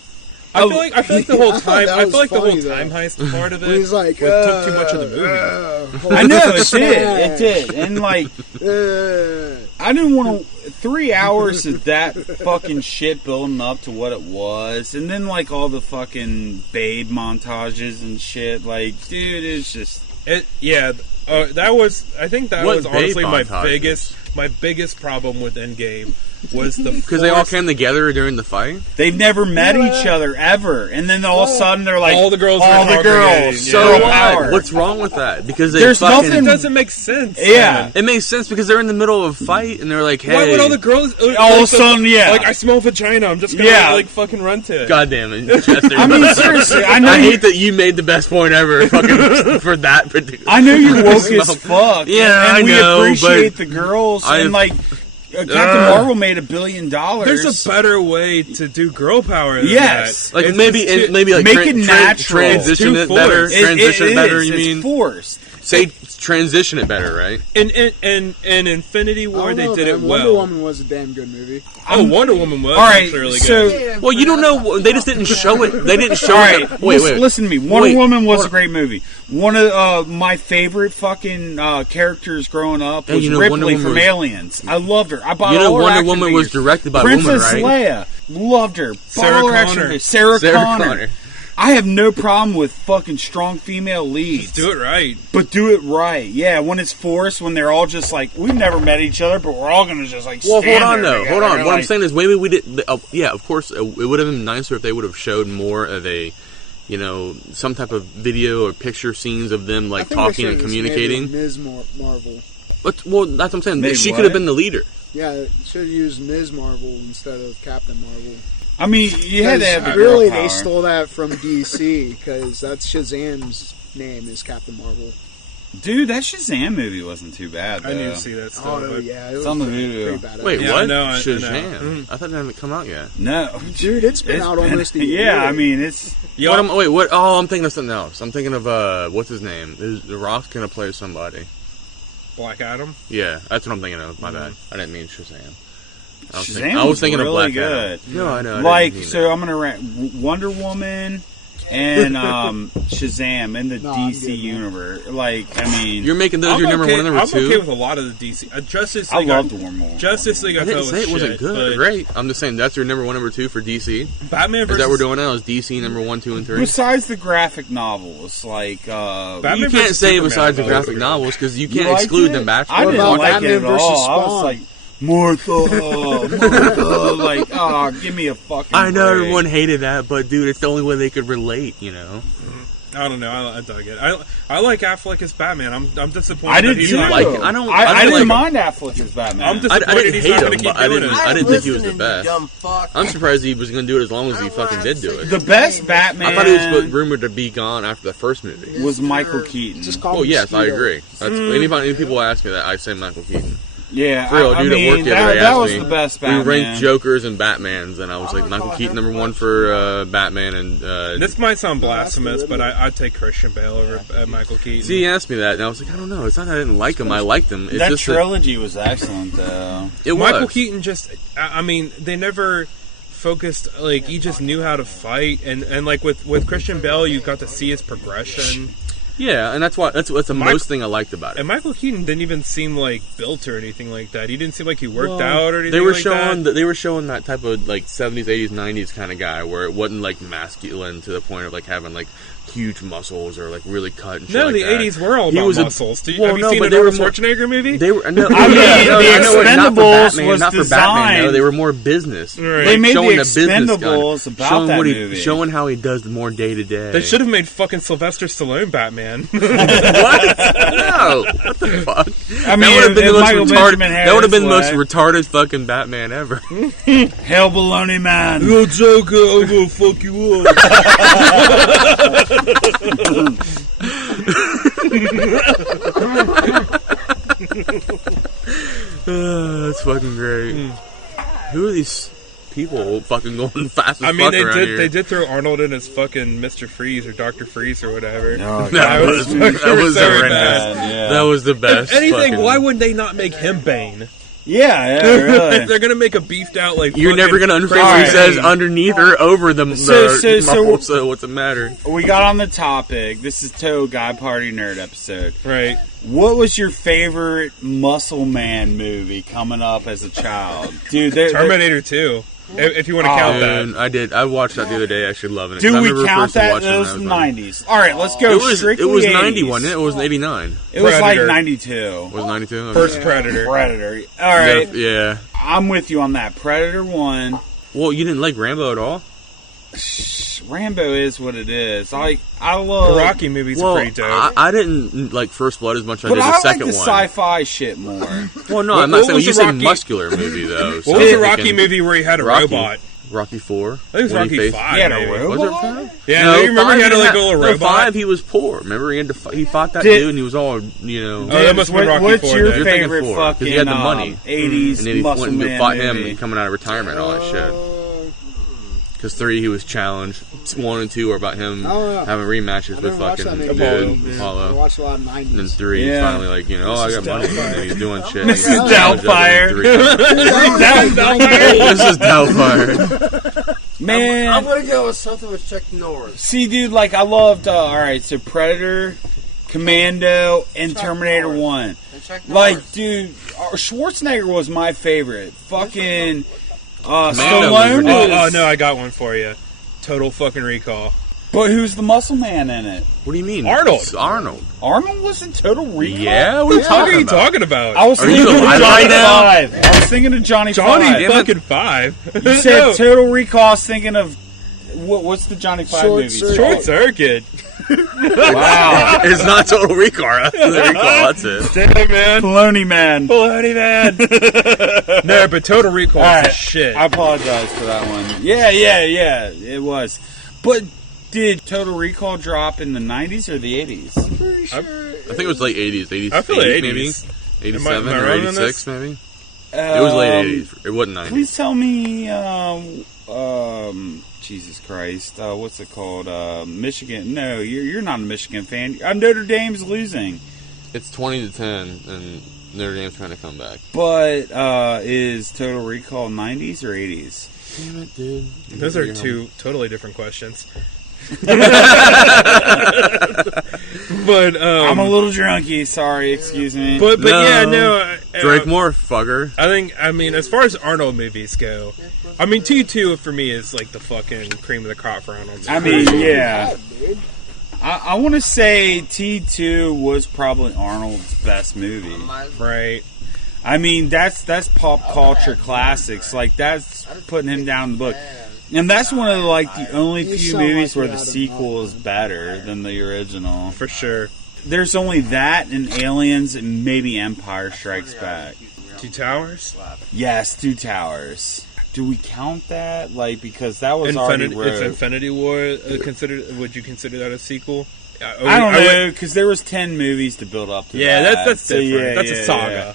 I feel like the whole I thought time. that I was feel like the whole funny, though. time heist part of it When he's like, took too much of the movie. I know it did, and I didn't want to. 3 hours of that fucking shit building up to what it was, and then all the fucking Babe montages and shit. Dude, it's just That was. I think that What was honestly Babe my montages? biggest problem with Endgame was the Because they all came together during the fight. they've never met each other ever, and then all of a sudden they're like all the girls. all were the girls, congregating, So girl what? power. What's wrong with that? Because they There's fucking, nothing- It doesn't make sense. Yeah. man. It makes sense because they're in the middle of a fight and they're like, "Hey, Why would all the girls? All of a sudden, yeah. I smell vagina. I'm just gonna Yeah. fucking run to it. God damn it, Chester." I mean, seriously, I know I hate that you made the best point ever fucking for that particular. I know you're woke as fuck. Yeah, and I we know, appreciate but the girls, I- and Captain Marvel made $1 billion. There's a better way to do girl power than Yes. that. Like It's maybe just- maybe like make it natural. transition Too it better, forced. transition it better. is. You It's mean forced? say transition it better, right? in Infinity War I they don't did know, it man. well. Wonder Woman was a damn good movie. Wonder Woman was All right, actually really so good. Well, you don't know. They just didn't show it. They didn't show all it. right, Wait, listen to me. Wonder Wait, Woman was hold a great movie. One of my favorite fucking characters growing up Hey, was you know, Wonder Ripley Woman from was- Aliens. I loved her. I bought You know, all her Wonder action Woman was figures. directed by a Princess woman, right? Leia. Loved her. Bought Sarah all her action Connor. figures. Sarah Connor. I have no problem with fucking strong female leads. Just do it right. But do it right. Yeah, when it's forced, when they're all just like, we've never met each other, but we're all going to just like Well, stand hold on, there though. together, Hold on. What like- I'm saying is maybe we did. Yeah, of course, it would have been nicer if they would have showed more of a, you know, some type of video or picture scenes of them like talking and communicating. Ms. Marvel. But well, that's what I'm saying. Maybe She what? could have been the leader. Yeah, should have used Ms. Marvel instead of Captain Marvel. I mean, you had to have the Really, girl they power. stole that from DC because that's Shazam's name is Captain Marvel. Dude, that Shazam movie wasn't too bad, though. I need to see that stuff. Oh but yeah, it It's was on the pretty video. bad. Wait, Yeah, what? I know. Shazam? I thought that hadn't come out yet. No. Dude, it's been out almost a year. Yeah, I mean, it's... Wait, what? Oh, I'm thinking of something else. I'm thinking of what's his name? The Rock's gonna play somebody. Black Adam. Yeah, that's what I'm thinking of. My bad. I didn't mean Shazam. Shazam I was thinking really of Black good. Adam. No, I know. I Like, didn't mean so I'm going to rank Wonder Woman and Shazam in the No, I'm DC good, man. universe. Like, I mean... You're making those your number one and number I'm two? okay with a lot of the DC. Justice I League. loved Wonder Woman. Justice League. I I didn't thought say was it wasn't shit, good. but Great. I'm just saying that's your number one, number two for DC. Batman Is versus that what we're doing now? Is DC number 1, 2, and 3? Besides the graphic novels, like... Batman You can't versus say Superman, besides the I thought was graphic pretty novels because you You can't liked exclude it? them back. I didn't about like Batman it at versus all. I was Spawn? like, Martha, like, oh, give me a fucking I know break. everyone hated that, but dude, it's the only way they could relate, you know? I don't know. I dug it. I like Affleck as Batman. I'm disappointed. I that did he's too. not- like it. I don't I like didn't him. mind Affleck as Batman. I'm I disappointed didn't he's hate not going him, to keep but I doing didn't. it. I didn't think he was the Listening, you best. dumb fuck. I'm surprised he was going to do it as long as he fucking did do it. the best Batman I thought he was rumored to be gone after the first movie. was Michael Keaton. Just call Oh him yes, I Mosquito. agree. That's, any people ask me that, I say Michael Keaton. Yeah, For real, I dude at mean, work the other day that asked was me, the best We Batman. ranked Jokers and Batmans, and I was like, Michael Keaton number one for Batman, and This might sound blasphemous, but I'd take Christian Bale over Michael Keaton. see, he asked me that, and I was like, I don't know. It's not that I didn't like him. I liked him. It's that just trilogy was excellent, though. it Michael was. Keaton just, I mean, they never focused, like, he just knew how to fight, and like, with Christian Bale, you got to see his progression, Yeah, and that's the most thing I liked about it. and Michael Keaton didn't even seem, like, built or anything like that. He didn't seem like he worked out or anything They were like showing that. they were showing that type of like 70s, 80s, 90s kind of guy where it wasn't like masculine to the point of like having like huge muscles or like really cut and shit No, like the that. 80s were all He about was a- muscles. Have well, you no, seen but an they were Arnold more- Schwarzenegger movie? They were no, I mean, the not for Expendables Batman, was not for Batman. No, designed- they were more business. Right. They made showing the business guy, Expendables about showing that what he, movie. showing how he does more day to day. They should have made fucking Sylvester Stallone Batman. What? No, what the fuck? I mean, that would have been the if most Michael retarded. Benjamin had That would have his been the most way. retarded fucking Batman ever. Hell baloney man. Yo, Joker, I'm gonna fuck you up. That's fucking great. Who are these people fucking going fast as I mean, fuck around here? they did throw Arnold in as fucking Mr. Freeze or Dr. Freeze or whatever. Oh, That was They were horrendous. so bad, bad. yeah. That was the best. If anything, fucking- why would they not make him Bane? Yeah, If really. they're gonna make a beefed out like You're never fucking gonna understand crazy what he Alright. says underneath or over the So- muscle, so what's the matter? We got on the topic. This is Toe Guy Party Nerd episode. right? What was your favorite Muscle Man movie coming up as a child? Dude, Terminator 2, if you want to Oh, count that. Dude, I did. I watched that the other day. Actually, loving it. 'Cause I do we remember count first that? watching It it, was I the was like- 90s. All right, let's go It was strictly 90, 80s. wasn't it? It was 89. It was like Predator. 92. Was it 92? First Predator. Predator. All right, Yeah. I'm with you on that. Predator 1. Well, you didn't like Rambo at all? Rambo is what it is. I The love Rocky movies Well, are pretty dope. I didn't like First Blood as much as I but did I the like second the one. sci-fi shit more. Well, no, What- I'm not what saying was you the said Rocky- muscular movie though. so What was the I'm Rocky thinking movie where he had a Rocky. robot? Rocky 4. I think it was When he Rocky faced- 5. He had a maybe. robot? Was it 5? Yeah, no, you remember 5 he had didn't like a little no, robot? 5 he was poor. Remember he fought that Did- dude and he was all, you know. Oh, that must have been Rocky What's 4 your then. You're thinking favorite 4, 'cause fucking he had the money. 80s and then he Muscle went and Man fought movie? him coming out of retirement and all that shit. Because 3 he was challenged. 1 and 2 are about him Oh, having rematches I with didn't watch fucking that dude, movie. I Apollo. watched a lot of And then 90s. 3 Yeah. he's finally like, you know, I got money. And then he's doing shit. This He's is challenged Doubtfire. other than 3 This is Doubtfire. Man, I'm gonna go with something with Chuck Norris. see, dude, like I loved. All right, so Predator, Commando, and Chuck Terminator Norris. 1. And Chuck Like, Norris. dude, Schwarzenegger was my favorite. Fucking Commando was Stallone ridiculous. was. Oh, no, I got one for you. Total fucking Recall. But who's the muscle man in it? What do you mean? Arnold. It's Arnold. Arnold was in Total Recall? Yeah, what are you What talking are you about? talking about? I was Are thinking you of alive Johnny right now? 5. I was thinking of Johnny Johnny 5. fucking 5. You said Total Recall. I was thinking of what's the Johnny 5 Short movie? Circuit. Short Circuit. Wow. It's not Total Recall. That's the recall. That's it. Damn, man. Baloney Man. Bloody man. No, but Total Recall is Alright. the shit. I apologize for that one. Yeah, it was. But did Total Recall drop in the 90s or the 80s? Pretty sure. I think it was late 80s. 80s. I feel like 80s, 80s. maybe. 87 am I or wrong on 86 this? maybe. It was late 80s. It wasn't 90s. Please tell me, Jesus Christ, what's it called? Michigan. No, you're not a Michigan fan. Notre Dame's losing. It's 20-10, and Notre Dame's trying to come back. But is Total Recall 90s or 80s? Damn it, dude. Those are two totally different questions. But I'm a little drunky. Sorry, excuse me. but No. yeah, no. Drink more, fucker. I mean, as far as Arnold movies go, I mean, T2 for me is like the fucking cream of the crop for Arnold movies. I mean, yeah. Dude. I want to say T2 was probably Arnold's best movie. right. I mean, that's pop culture classics. Like, that's putting him down in the book. And that's one of the only You few sound movies like where you're the out of sequel is better than the original. For sure. There's only that and Aliens and maybe Empire Strikes Back. Two Towers? Yes, Two Towers. Do we count that? Because that was already If Rogue. Infinity War would you consider that a sequel? I don't know, because there was 10 movies to build up to Yeah, that. that's So, different. yeah, That's yeah, a saga. yeah.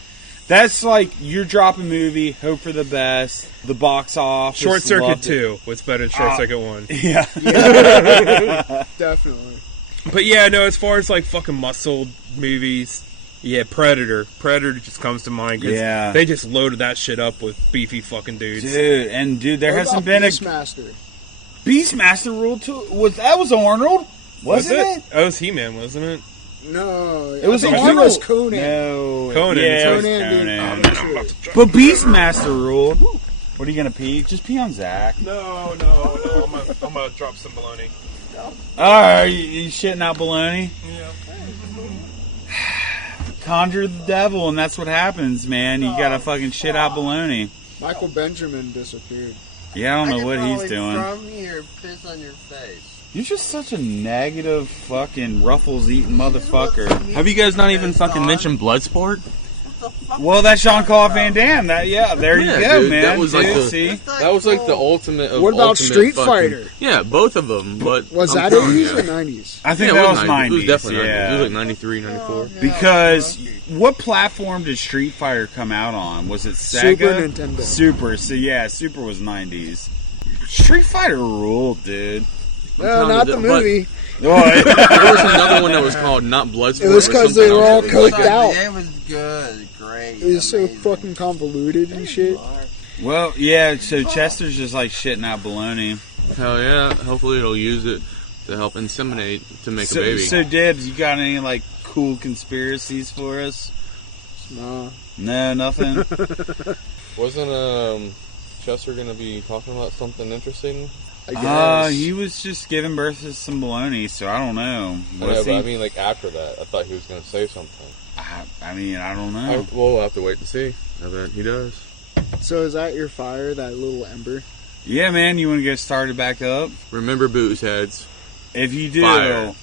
That's like, you're dropping a movie, hope for the best, the box office. Short Circuit loved it. 2 was better than Short Circuit 1. Yeah. Definitely. But yeah, no, as far as fucking muscled movies, yeah, Predator. Predator just comes to mind because Yeah. they just loaded that shit up with beefy fucking dudes. Dude, there What hasn't about been a Beastmaster? Beastmaster rule too. That was Arnold, wasn't it? Oh, it was He-Man, wasn't it? No, It was I think Arnold. it was Conan. No, Conan. Yeah, it was Conan, dude. Conan. Oh, shit. But Beastmaster ruled. What are you gonna pee? Just pee on Zach. No, I'm gonna drop some baloney. Alright, you shitting out baloney? Yeah. Conjure the devil, and that's what happens, man. You gotta fucking shit out baloney. Michael Benjamin disappeared. Yeah, I don't know what he's doing. From here, piss on your face. You're just such a negative fucking ruffles eating motherfucker. Have you guys not even fucking mentioned Bloodsport? Well, that's Jean-Claude Van Damme. There you Yeah, go, dude, man. that was like Dude, the- see? That was like the ultimate of What about ultimate Street fucking- Fighter? Yeah, both of them. But Was I'm that telling 80s you. or 90s? I think Yeah, that was 90s. 90s. It was definitely 90s. yeah. It was like 93, 94. Because what platform did Street Fighter come out on? Was it Sega? Super Nintendo. Super. So yeah, Super was 90s. Street Fighter ruled, dude. No, telling not you the that- but- movie. What? There was another one that was called not Bloodsport. It was but 'cause they something were all else. coked out. It was good, great. It was so amazing. fucking convoluted and shit. Well, yeah. So Chester's just like shitting out baloney. Hell yeah! Hopefully it'll use it to help inseminate to make a So, baby. so Dibs, you got any cool conspiracies for us? Nah. No, nothing. Wasn't Chester gonna be talking about something interesting? I guess. He was just giving birth to some baloney, so I don't know. Was he? after that, I thought he was gonna say something. I mean, I don't know. We'll have to wait and see. I bet he does. So is that your fire, that little ember? Yeah, man, you want to get started back up? Remember booze heads. If you do, Fire.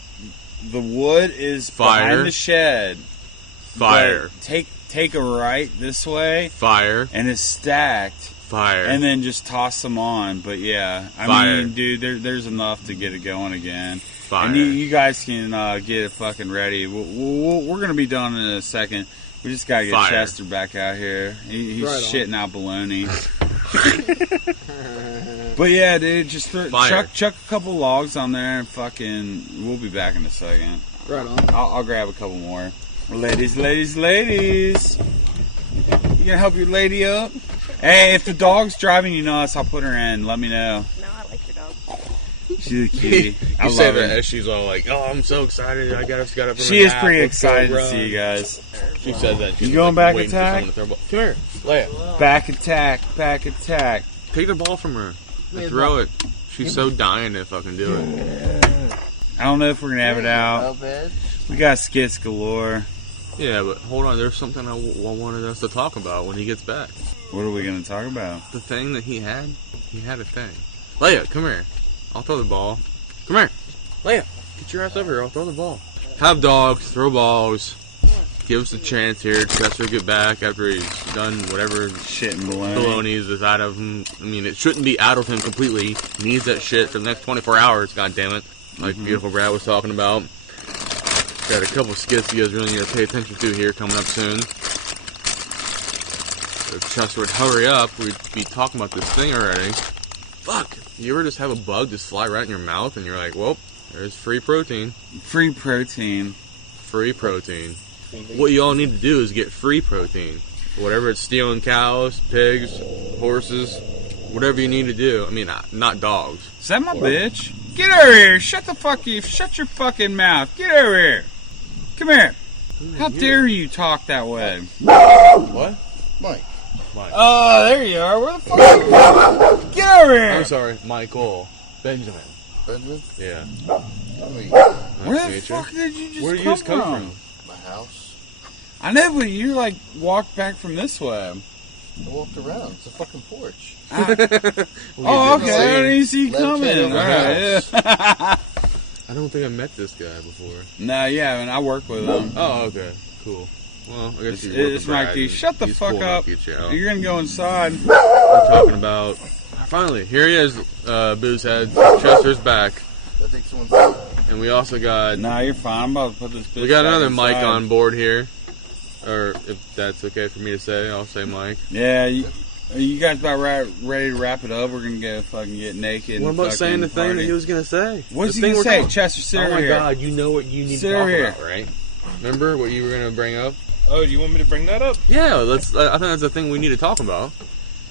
the wood is Fire. behind the shed. Fire. But take a right this way, Fire. and it's stacked, Fire. and then just toss them on. But yeah, I Fire. mean, dude, there's enough to get it going again. Fire. And you guys can get it fucking ready. We're gonna be done in a second. We just gotta get Fire. Chester back out here. He's Right on. shitting out baloney. But yeah, dude, just Fire. chuck a couple logs on there and fucking. We'll be back in a second. Right on. I'll grab a couple more. Ladies. You gonna help your lady up? Hey, if the dog's driving you nuts, I'll put her in. Let me know. No, I like your dog. She's a cutie. I You say love that her. as she's all like, "Oh, I'm so excited! I got up from She a is nap. pretty Let's go excited to run." see you guys. She said that. She's You going back waiting for attack? someone to throw a ball. Come here, Leia. Back attack. Take the ball from her. And throw it. She's so dying to fucking do it. I don't know if we're gonna have it out. Oh, bitch. We got skits galore. Yeah, but hold on. There's something I wanted us to talk about when he gets back. What are we gonna talk about? The thing that he had. He had a thing. Leia, come here. I'll throw the ball. Come here. Leia, get your ass over here. I'll throw the ball. Have dogs, throw balls. Give us a chance here. Chester get back after he's done whatever Shit and baloney. baloney is out of him. I mean, it shouldn't be out of him completely. He needs that shit for the next 24 hours, God damn it. Like Beautiful Brad was talking about. Got a couple skits you guys really need to pay attention to here coming up soon. If Chester would hurry up, we'd be talking about this thing already. Fuck! You ever just have a bug just fly right in your mouth and you're like, well, there's free protein. Free protein. Free protein. What you all need to do is get free protein. Whatever it's stealing cows, pigs, horses, whatever you need to do. I mean, not dogs. Is that my bitch? Get over here! Shut your fucking mouth! Get over here! Come here! How dare you talk that way? What? Mike. Oh, there you are. Where the fuck are you? Get over here! I'm sorry, Michael. Benjamin. Benjamin? Yeah. Wait, Where the Nice to meet fuck did you just Where did you come just come from? from? my house. I know, but you like walked back from this way. I walked around. It's a fucking porch. Oh, okay. I didn't even see you Left hand coming. over Alright, yeah. I don't think I met this guy before. No, yeah, and I work with him. Oh, okay. Cool. Well, I guess you work It's with Mike Brad. D. Shut the He's fuck cool enough up. to get you out. You're gonna go inside. We're talking about... Finally, here he is, Boozehead. Chester's back. I think someone's. And we also got... Nah, you're fine. I'm about to put this bitch We got back another mic inside. on board here. Or, if that's okay for me to say, I'll say Mike. Yeah, you guys about ready to wrap it up? We're gonna go fucking get naked. What and about fucking saying the thing party. that he was going to say? What's The he thing gonna we're say? talking- Chester, sit Oh over my here. god, you know what you need Sit to talk over here. about, right? Remember what you were going to bring up? Oh, do you want me to bring that up? Yeah, I think that's the thing we need to talk about.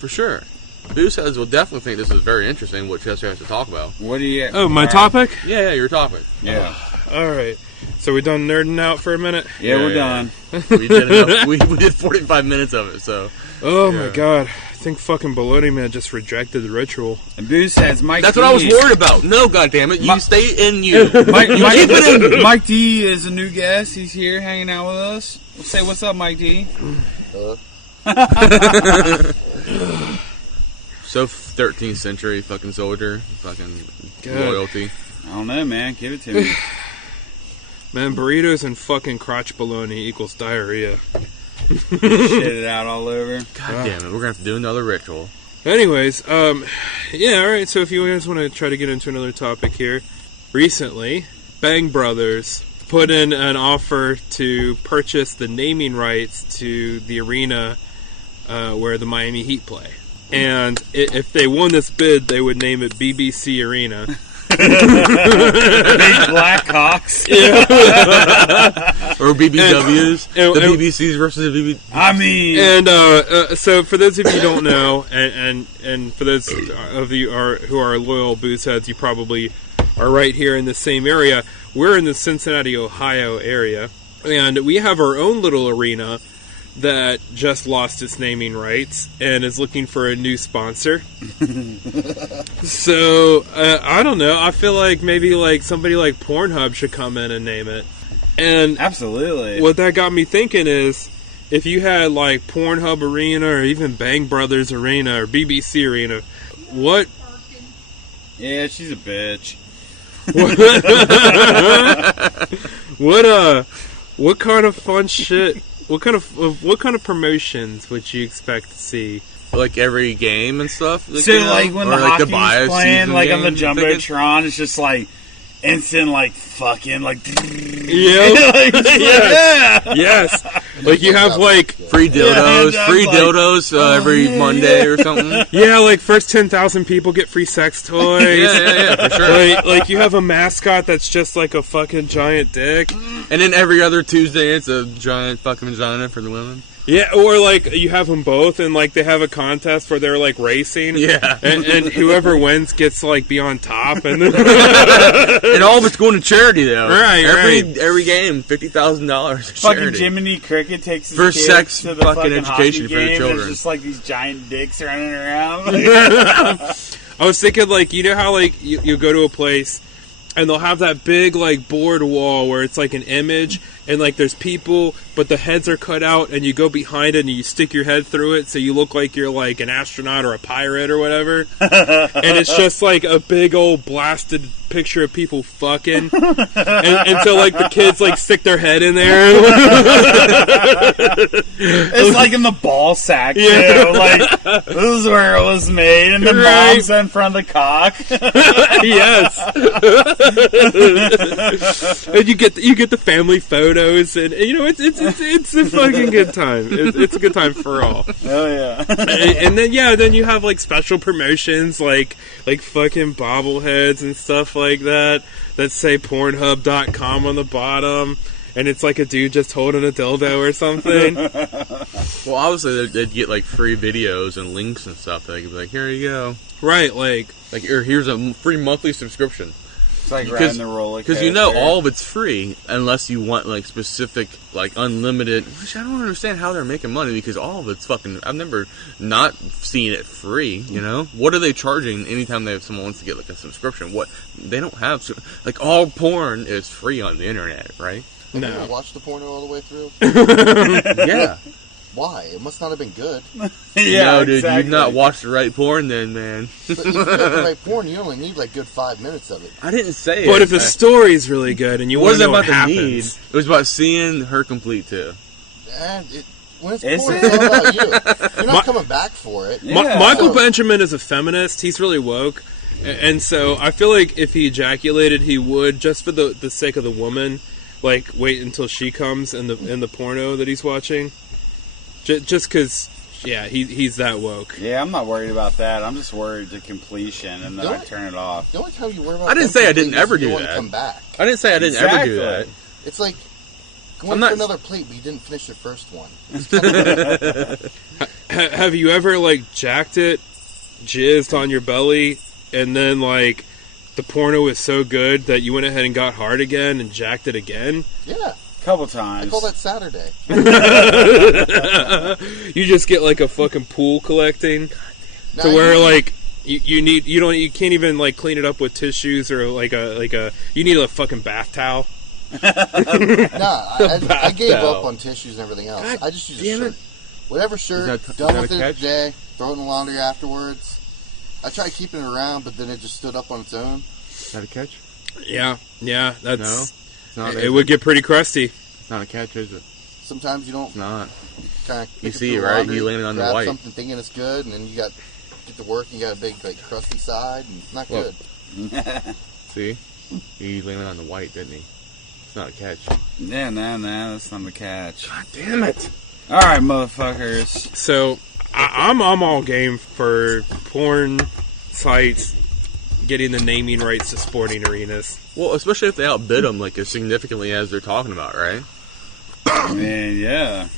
For sure. Boozeheads will definitely think this is very interesting, what Chester has to talk about. What do you? Oh, my All right. topic? Yeah, your topic. Yeah, All right. So we're done nerding out for a minute? yeah, we're Yeah. done. We did enough. we did 45 minutes of it, so. Oh Yeah. my god. I think fucking Baloney Man just rejected the ritual. And Boo says Mike. That's D. what I was worried about. No, goddammit, you stay in you. Mike D is a new guest. He's here hanging out with us. Say what's up, Mike D. Hello? So 13th century fucking soldier, fucking God. loyalty. I don't know, man. Give it to me. Man, burritos and fucking crotch baloney equals diarrhea. Shit it out all over. God damn it, we're gonna have to do another ritual. Anyways, yeah, alright, so if you guys want to try to get into another topic here. Recently, Bang Brothers put in an offer to purchase the naming rights to the arena where the Miami Heat play. And if they won this bid, they would name it BBC Arena. Big Blackhawks. Or BBWs. And- the BBCs versus the BB. I mean, And so, for those of you who don't know, and for those of you who are loyal Boozeheads, you probably are right here in the same area. We're in the Cincinnati, Ohio area, and we have our own little arena that just lost its naming rights and is looking for a new sponsor. So, I don't know. I feel like maybe like somebody like Pornhub should come in and name it. And absolutely. what that got me thinking is, if you had like Pornhub Arena or even Bang Brothers Arena or BBC Arena, what Yeah, she's a bitch. what kind of fun shit? What kind of promotions would you expect to see? Like every game and stuff. So, like, when the hockey's playing, like, on the Jumbotron. Jumbotron, it's just, like, instant, like, fucking, like... Yeah. Yes. Like, you have, like... Free dildos. Yeah, free like, dildos every Monday or something. Yeah, like, first 10,000 people get free sex toys. Yeah, for sure. Like, you have a mascot that's just, like, a fucking giant dick. And then every other Tuesday, it's a giant fucking vagina for the women. Yeah, or, like, you have them both, and, like, they have a contest where they're, like, racing. Yeah. And whoever wins gets, like, be on top. And And all of it's going to charity, though. Right, Every game, $50,000 to Fucking charity. Jiminy Cricket takes his For kids sex to the fucking fucking education hockey for the game. children. There's just, like, these giant dicks running around. I was thinking, like, you know how, like, you go to a place and they'll have that big like board wall where it's like an image and like there's people but the heads are cut out and you go behind it and you stick your head through it so you look like you're like an astronaut or a pirate or whatever. And it's just like a big old blasted picture of people fucking and so like the kids like stick their head in there. It's like in the ball sack too. Like this is where it was made and the mom's in front of the cock. Yes. And you get the family photos, and you know it's a fucking good time. It's a good time for all. Oh yeah. And then you have like special promotions like fucking bobbleheads and stuff like that say Pornhub.com on the bottom. And it's like a dude just holding a dildo or something. Well, obviously they'd get like free videos and links and stuff. They could be like, here you go. Right, like or here's a free monthly subscription. It's like riding the roller coaster. Because you know all of it's free unless you want like specific, like unlimited. Which I don't understand how they're making money because all of it's fucking. I've never not seen it free. You know, what are they charging anytime someone wants to get like a subscription? What they don't have like all porn is free on the internet, right? Have you no. ever watched the porno all the way through? Yeah. Why? It must not have been good. Yeah, No, dude, exactly. you've not watched the right porn, then, man. But if you get the right porn, you only need like good 5 minutes of it. I didn't say it. But if the story's really good and you It want to wasn't know about what the happens, need. It was about seeing her complete too. And when it's Is porn, it? it's all about you. You're not coming back for it. Yeah. Michael So- Benjamin is a feminist. He's really woke. And so I feel like if he ejaculated, he would, just for the sake of the woman, like wait until she comes in the porno that he's watching. Just because, yeah, he's that woke. Yeah, I'm not worried about that. I'm just worried to completion, and then I turn it off. The only time you worry about I didn't say I didn't ever do you want to that. come back. I didn't say I didn't ever do that. It's like going I'm for not- another plate, but you didn't finish your first one. It's kind of Have you ever, like, jacked it, jizzed on your belly, and then, like, the porno was so good that you went ahead and got hard again and jacked it again? yeah. Couple I times. call that Saturday. You just get, like, a fucking pool collecting Now, to where, like, you can't even, like, clean it up with tissues or, like you need a fucking bath towel. I gave towel. up on tissues and everything else. God I just use a damn it. shirt. Whatever shirt, Is that done a with it catch? today, throw it in the laundry afterwards. I tried keeping it around, but then it just stood up on its own. Is that a catch? Yeah, that's... No. It's not. It would get pretty crusty. It's not a catch, is it? Sometimes you don't It's not. kind of You see, right? You landed on the grab white. something thinking it's good, and then you get to work and you got a big like crusty side, and it's not Look. good. See? He landed on the white, didn't he? It's not a catch. Yeah, nah, that's not the catch. God damn it! All right, motherfuckers. So I'm all game for porn sites getting the naming rights to sporting arenas. Well, especially if they outbid them like as significantly as they're talking about, right? I mean, yeah.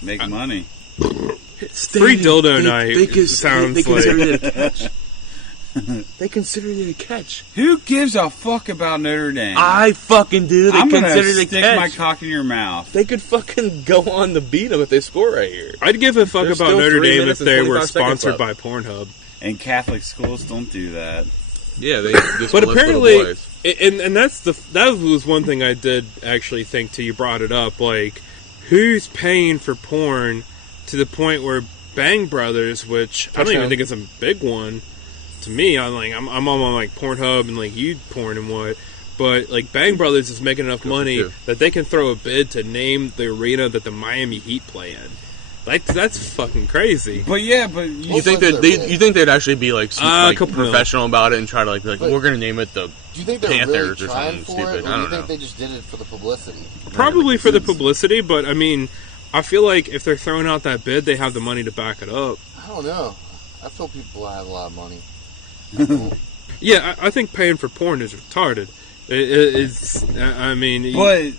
Make money. Free dildo night sounds they consider like... it a catch. They consider it a catch. Who gives a fuck about Notre Dame? I fucking do. They I'm gonna consider it a stick catch. my cock in your mouth. They could fucking go on to beat them if they score right here. I'd give a fuck There's about still Notre 3 Dame if minutes and they were 25 seconds sponsored by left. Pornhub. And Catholic schools don't do that. Yeah, they just But molest little apparently, boys. and that was one thing I did actually think till you brought it up. Like, who's paying for porn to the point where Bang Brothers, which I don't even think is a big one to me. I'm on like Pornhub and like youth porn and what. But like Bang Brothers is making enough money that they can throw a bid to name the arena that the Miami Heat play in. Like that's fucking crazy. But yeah, but You think that you think they'd actually be like, like couple professional about it and try to like But- we're gonna name it the Do you think they're Panthers really or trying something for stupid? it, I or do you don't think know. they just did it for the publicity? Probably for the publicity, but I mean, I feel like if they're throwing out that bid, they have the money to back it up. I don't know. I feel people have a lot of money. Yeah, I think paying for porn is retarded. It's, I mean... But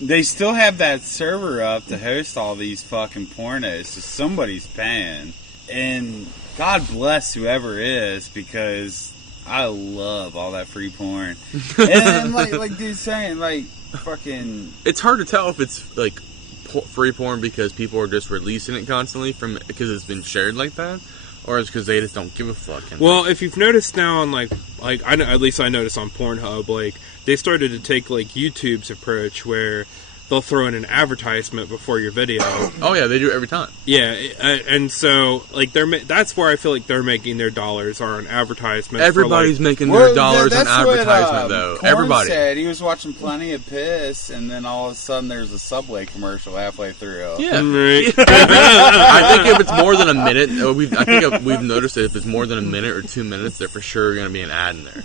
they still have that server up to host all these fucking pornos, so somebody's paying. And God bless whoever is, because I love all that free porn. And like dude's saying, like, fucking... It's hard to tell if it's like free porn because people are just releasing it constantly because it's been shared like that, or it's because they just don't give a fuck. And Well, if you've noticed now on like I know, at least I noticed on Pornhub, like they started to take like YouTube's approach where they'll throw in an advertisement before your video. oh yeah, they do it every time. Yeah, and so like that's where I feel like they're making their dollars are on advertisements. Everybody's for, making their dollars on that's what, advertisement, though. Korn Everybody. said he was watching Plenty of Piss, and then all of a sudden there's a Subway commercial halfway through. Yeah. Right. I think if it's more than a minute, I think we've noticed that if it's more than a minute or 2 minutes, there's for sure going to be an ad in there.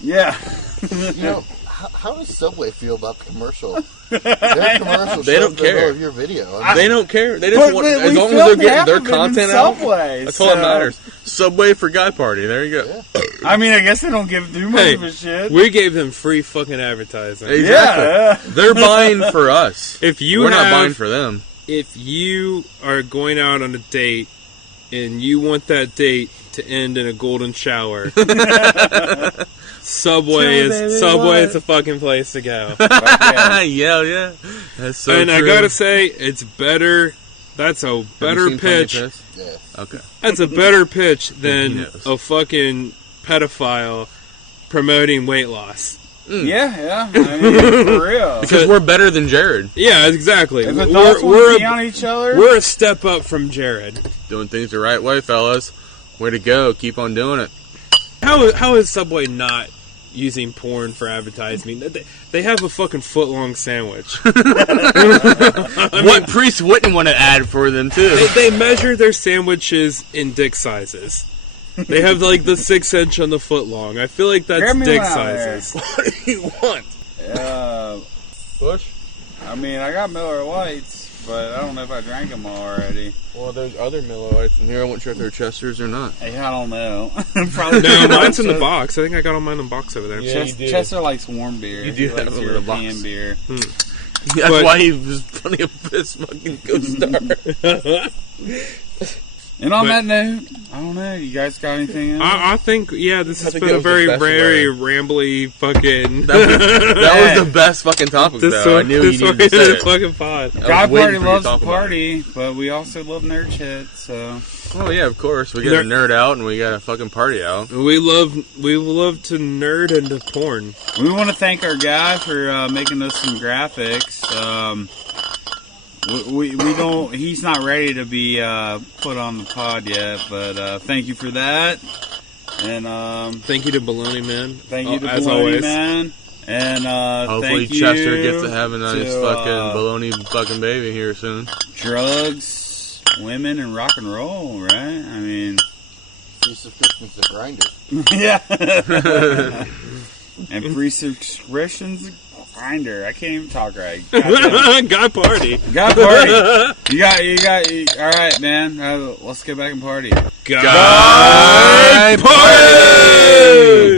Yeah. You know, how does Subway feel about the commercial? Their commercial They don't shows the middle care. of your video. I mean, They don't care. They just want, as long as they're getting their content out. Subway, That's all that matters. Subway for Guy Party. There you go. Yeah. I mean, I guess they don't give too much Hey, of a shit. we gave them free fucking advertising. Exactly. Yeah. They're buying for us. If you We're not have- buying for them. If you are going out on a date and you want that date to end in a golden shower, Subway is the fucking place to go. Yeah. That's so And true. I gotta say, it's better. That's a Have you better seen Plenty of pitch. Piss? yeah. Okay. That's a better pitch He than knows. a fucking pedophile promoting weight loss. Yeah. I mean, for real. Because we're better than Jared. Yeah, exactly. If adults want to be on each other, We're a step up from Jared. Doing things the right way, fellas. Way to go. Keep on doing it. How is Subway not using porn for advertising? They have a fucking foot-long sandwich. What priest wouldn't want to ad for them, too? They measure their sandwiches in dick sizes. They have like the 6 inch on the foot long. I feel like that's Grab me dick one out there. sizes. What do you want? Push? I mean, I got Miller Lights, but I don't know if I drank them already. Well, there's other Miller Lights in here. I wasn't sure if they're Chesters or not. Hey, I don't know. Probably No, mine's in the box. I think I got all mine in the box over there. Yeah. you do. Chester likes warm beer. You do He likes have them in a box. European beer. That's But- why he was Plenty of Piss fucking co-star. And on But- that note, I don't know. You guys got anything else? I think, yeah, this I has think been that a was the very, best very rambly fucking... That was the best fucking topic, though. I knew you needed to say it. fucking pod. I was Guy waiting Party for you to loves talk to about it. party, but we also love nerd shit, so... Oh, yeah, of course. We got a nerd out and we got a fucking party out. We love to nerd into porn. We want to thank our guy for making us some graphics. We don't. He's not ready to be put on the pod yet, but thank you for that. And Thank you to Baloney Man. thank you to as Baloney always. Man. And Hopefully thank Chester you gets to have a nice to, fucking baloney fucking baby here soon. drugs, women, and rock and roll. Right? I mean, Free subscriptions to Grindr. yeah. And free subscriptions. Grinder. I can't even talk right. Goddamn. Guy Party. Guy Party. You got. All right, man. Let's get back and party. Guy Party!